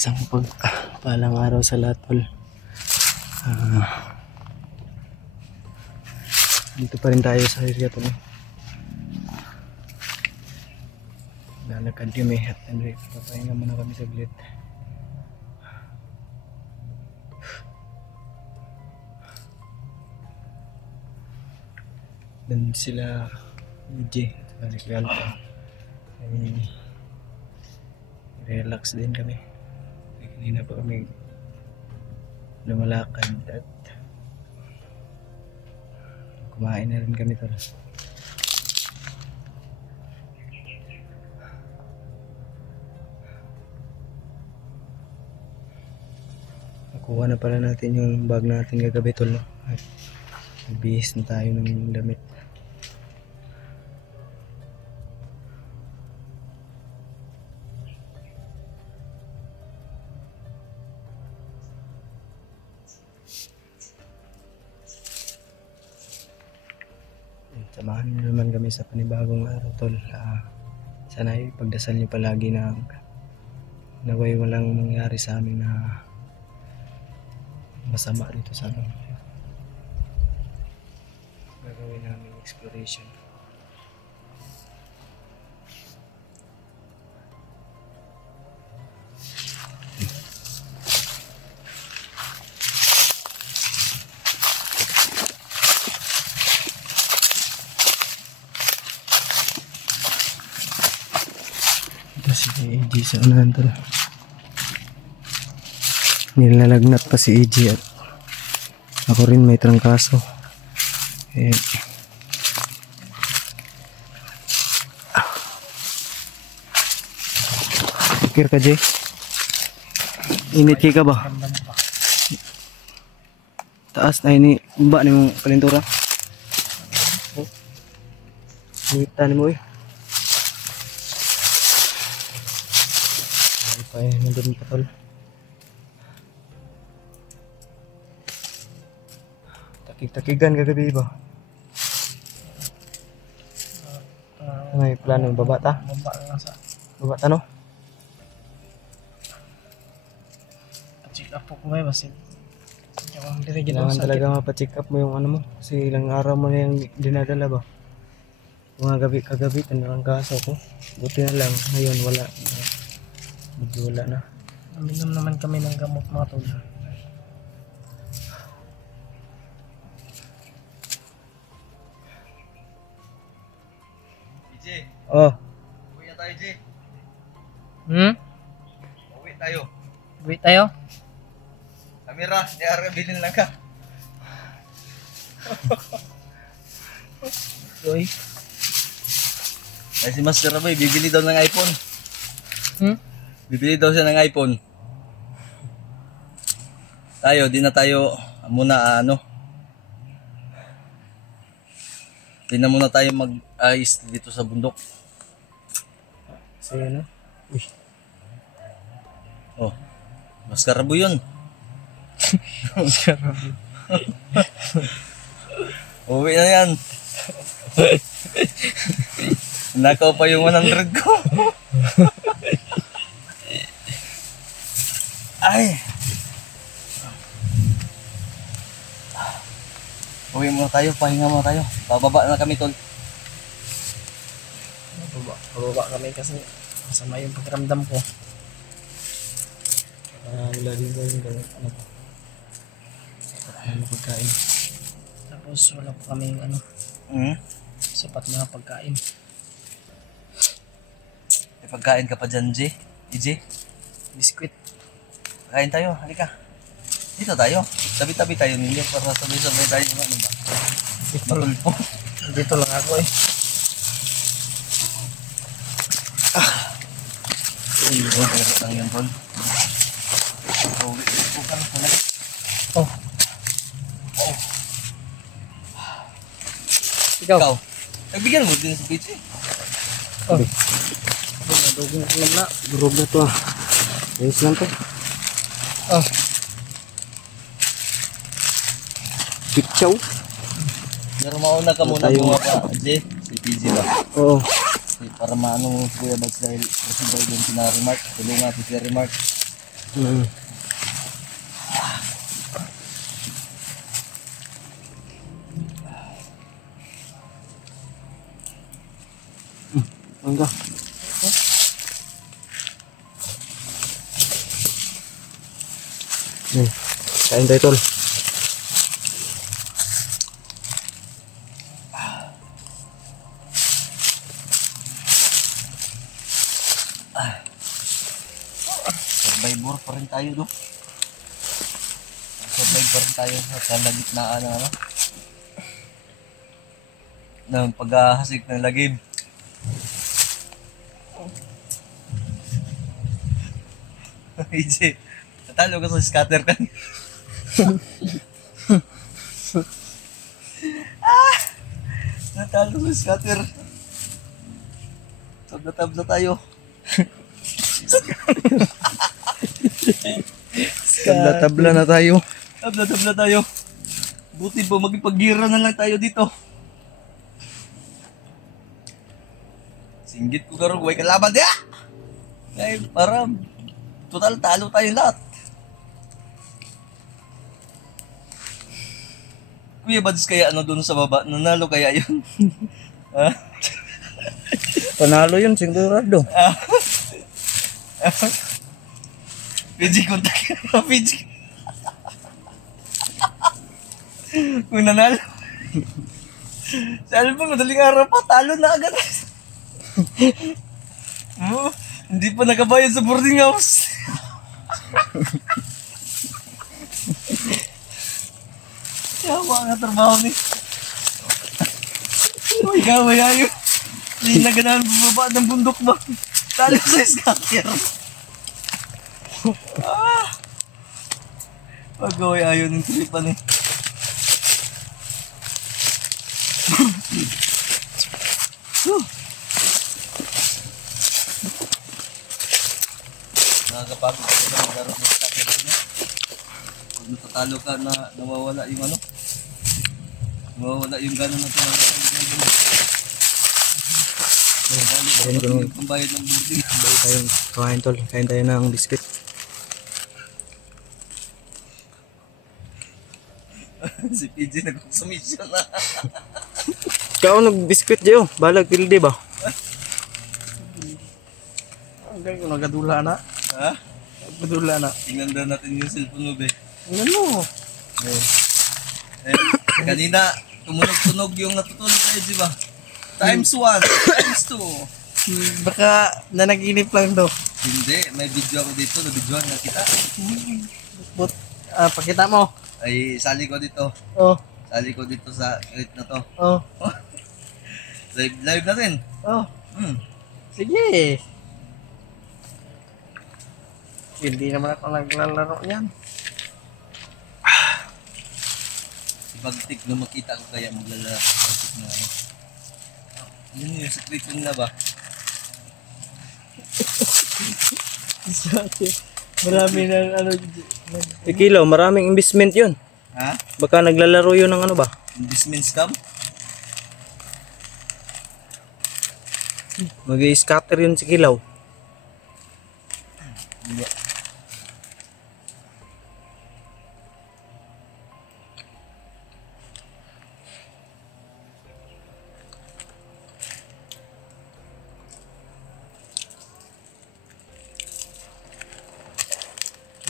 Isang pagpalang araw sa lahat, tol. Dito pa rin tayo sa area, tol. Lalakad kami at papahinga muna kami saglit. Dan sila EJ at balik Alpha ay relax din kami. Hindi na pa kami lumalakad at kumain na rin kami, tol. Nakuha na pala natin yung bag natin kagabi, tol, no? At nagbihis na tayo ng damit. Samahan nyo naman kami sa panibagong araw, tol. Sana ipagdasal nyo palagi na naway walang mangyari sa amin na masama dito sa amin. Gagawin namin exploration. Si EJ sa unahan, tol. Nilalagnat pa si EJ at ako rin may trangkaso. Pikir ka, Jay? Init ka ba? Taas na ini ba ni mong kalintura? Nitan mo eh. Ay, nandun pa, tol. Takig-takigan kagabi ba? May plano baba ta? Baba ta, no? Check up po ko ngayon kasi kailangan talaga mapacheck up mo yung ano mo kasi ilang araw mo na yung dinadala ba? Mga gabi kagabi tanarang kaso ko. Buti na lang ngayon wala. Medyo wala na. Minom naman kami ng gamot, mga tol. EJ, Oh. uwi na tayo, EJ. Uwi tayo. Uwi tayo? Amira, bilhin lang ka. Uy. Ay, si Master Raboy, bibili daw ng iPhone. Bibili daw siya ng iPhone. Tayo, di na tayo muna di na muna tayo mag-ayos dito sa bundok. So yan, no? Uy. Oh, maskarabo yun. Maskarabo. Uwi na yan. Nakaw pa yung 100 ko. Ay. Uwi muna tayo, pahinga muna tayo. Bababa na kami, tol. Bababa kami kasi masama yung pakiramdam ko. Wala din ba yung ano po? Ano pagkain? Tapos wala pa kami yung sapat na pagkain. May pagkain ka pa dyan, EJ? Biskuit. Kain tayo, halika. Dito tayo. Tabi-tabi tayo ninyo para sabay-sabay tayo. Ano ba? Matulpo. Dito lang ako eh. Ito lang yan, tol. Uwi po ka na. Oh. Ikaw. Nagbigyan mo din sa pizza. Oh. Nadugong ko lang na. Durog na to, ah. Ayos lang to. Oh. Pitsaw. Pero mauna ka muna bumaba, Jay. Si PG ba? Oo. Para maano mo Kuya Bags dahil kasi daw doon si Remark. Tulungan si Remark. Mm. Mangga. Kain tayo tol. Survivor pa rin tayo, no? Survive pa rin tayo sa kalagitnaan ng ano? Ng paghahasik ng lagim. EJ, natalo ka sa scatter ka. Natalo sa scatter. Tabla-tabla tayo. Tabla-tabla na tayo. Tabla-tabla tayo. Buti pa magipag-gira na lang tayo dito. Singgit ko karong way kalaban dia. Ay, para total talo tayo lahat. Kuya Bads, kaya ano doon sa baba? Nanalo kaya yun? Ha? Panalo yun sigurado. PG kontak. PG. Kung nanalo. Sa album, madaling araw pa, talo na agad. Hindi pa nakabayad sa boarding house. Yawa nga trabaho ni. Uy, gaway ayo. Hindi na ganahan bumaba ng bundok ba? Talo sa scatter. Pag-gaway ayo ng tripan eh. Nakakapagod ka na maglaro ng scatter niya. Pag natatalo ka na nawawala yung ano, nawawala yung gano'n na tinawag yung pambayad ng boarding. Bayo tayong kain tol. Kain tayo ng biscuit. Si PJ nag-consumption na. Ikaw nag-biscuit Jeo. Balag pildi ba? Ang galing ko nagadula na. Ha? Nagadula na. Tingnan daw natin yung cellphone mo, be. Ano? Kanina, tumunog-tunog yung natutulog tayo, di ba? Times 1, times 2. Baka nanaginip lang daw. Hindi, may video ako dito, na-videoan na kita. But, pakita mo. Ay, sali ko dito. Oh. Sali ko dito sa clip na to. Oh. Live natin. Oh. Sige. Hindi naman ako naglalaro yan. Bagtik na makita ko kaya maglalaro. Bagtik na ano. Yun yung secret na ba? Marami na ano. Ikilaw, maraming investment yun. Ha? Baka naglalaro yun ng ano ba? Investment scam? Mag-i-scatter yun si Kilaw. Hindi.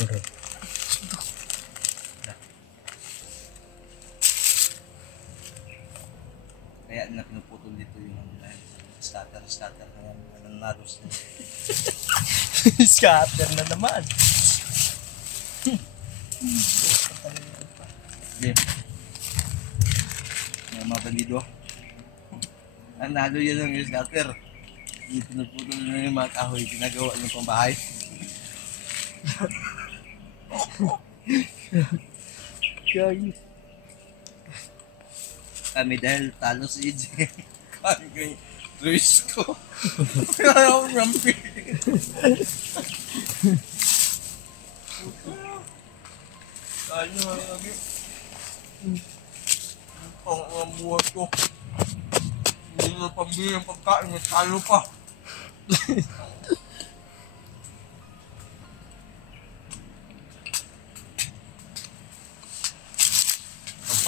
Okay. Kaya na pinuputol dito yung scatter na naros na. Scatter na naman. Game. Yung mga bandido. Nalo yun yung scatter. Yung pinuputol na yung mga kahoy, ginagawa yung pambahay. Gagi. Kami dahil talo si EJ. Kami kay risk ko. Kaya ako rampi. Kaya nga lagi. Ang buhat ko. Hindi na pambili ng pagkain. Talo pa.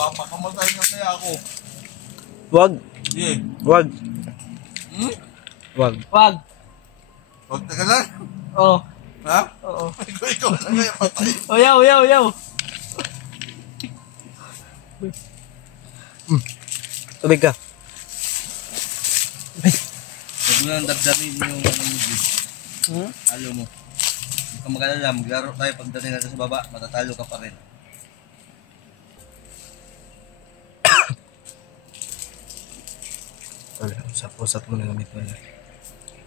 Papakamatay na kaya ako. Wag. Sige. Wag. Hmm? Wag. Wag. Huwag ka lang. Oo. Ha? Oo. Ikaw na kaya patay. Uyaw, uyaw, uyaw. Tubig ka. Huwag mo nang dabdamin yung ano mo, Jid. Talo mo. Huwag kang mag-alala, maglaro tayo. Pagdating natin sa baba, matatalo ka pa rin. Tol, usap-usap muna kami tol.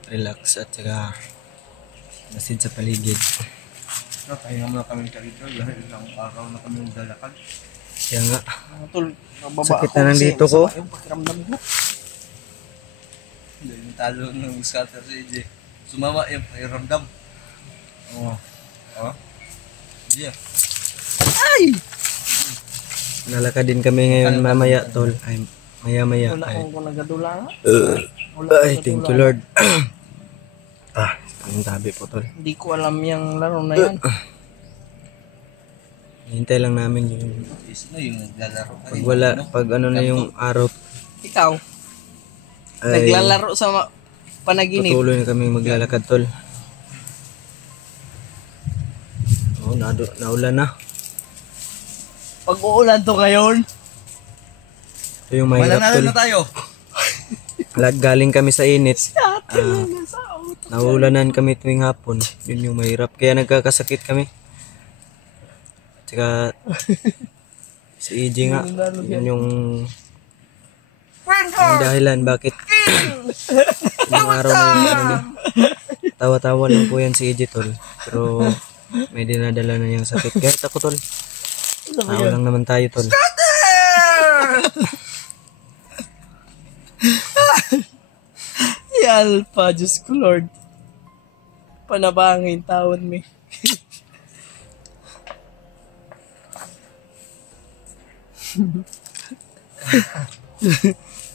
Relax at saka masid sa paligid. Pahinga muna kami sa ito. Dahil ilang araw na kami naglalakad. Kaya nga, Tol, nababa sakit ako na kasi nandito ko. masama yung pakiramdam ko. Dahil yung talo ng scatter sa EJ. Sumama yung pakiramdam. Oo. Oo. EJ. Lalakad din kami ngayon mamaya tol. Ay, maya-maya. Wala Ay, akong nagadula. ay thank you Lord. Ang tabi po tol. Hindi ko alam yung laro na yan. Hintay lang namin yung Sino yung naglalaro? pag wala, pag ano na yung araw Ikaw, ay naglalaro sa panaginip. patuloy na kami maglalakad tol. Oh, naulan na. Pag uulan to ngayon, Ito yung mahirap Mananalo tol. na tayo. Galing kami sa init. ate na nasa auto. Naulanan kami tuwing hapon. Yun yung mahirap. Kaya nagkakasakit kami. Tsaka si EJ nga. Yun yung dahilan bakit yung araw na yung ano niya. Tawa-tawa lang po yan si EJ tol. Pero may dinadala na niyang sakit. Kahit ako tol. Tao lang naman tayo tol. Alpa, Diyos ko Lord. Panabangin tawad mi.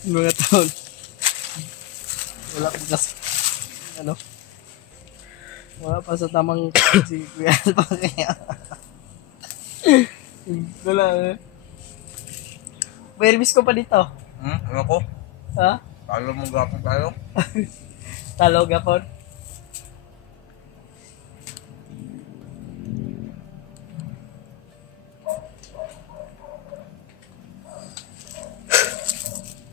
Mga taon. Wala pa kasi. Ano? Wala pa sa tamang si Kuya Alpa kaya. Wala eh. May ko pa dito. Ano ko? Ha? Talo mo gapon tayo? Talo gapon.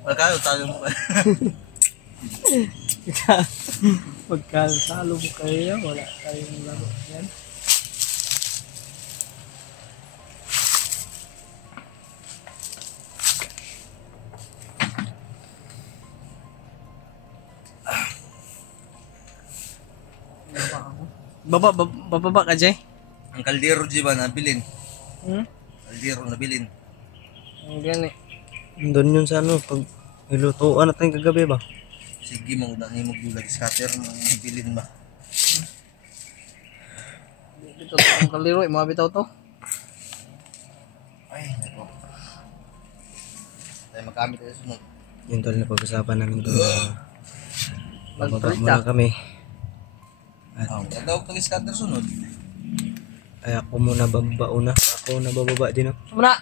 Pagkano talo mo kayo? Pagka talo mo kayo, wala tayong laro yan. Bababa ka, Jay? Ang kaldero, G ba, nabilin? Hmm? Kaldero, nabilin. Ang gani. Doon yun sa ano. Pag nilutuan natin kagabi ba? Sige, mga ni magdulag scatter, nabilin ba? Dito ang kaliro, mga bitaw to. Ay, nako. Tayo magamit tayo sunod. Yun tol na pag-usapan namin doon. Bababa Magpalit muna ka. kami. At Tagawag pag scatter sunod. ay ako muna bababa una. Ako na bababa din ako. Muna!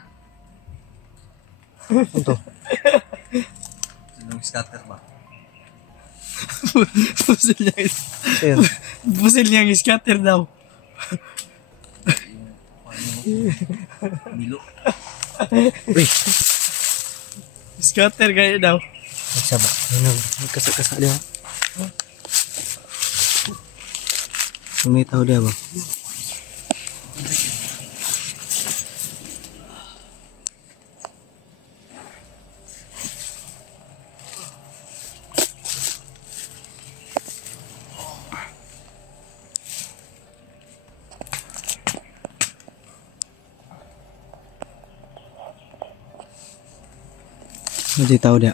Ano to? Sinong scatter ba? Busil niya. Ito yun. Busil niya yung scatter daw. Milo. Uy! Scatter kaya daw. Isa ba? Ano? Nagkasa-kasa diya. Sumitaw diya ba? Hindi tao dia.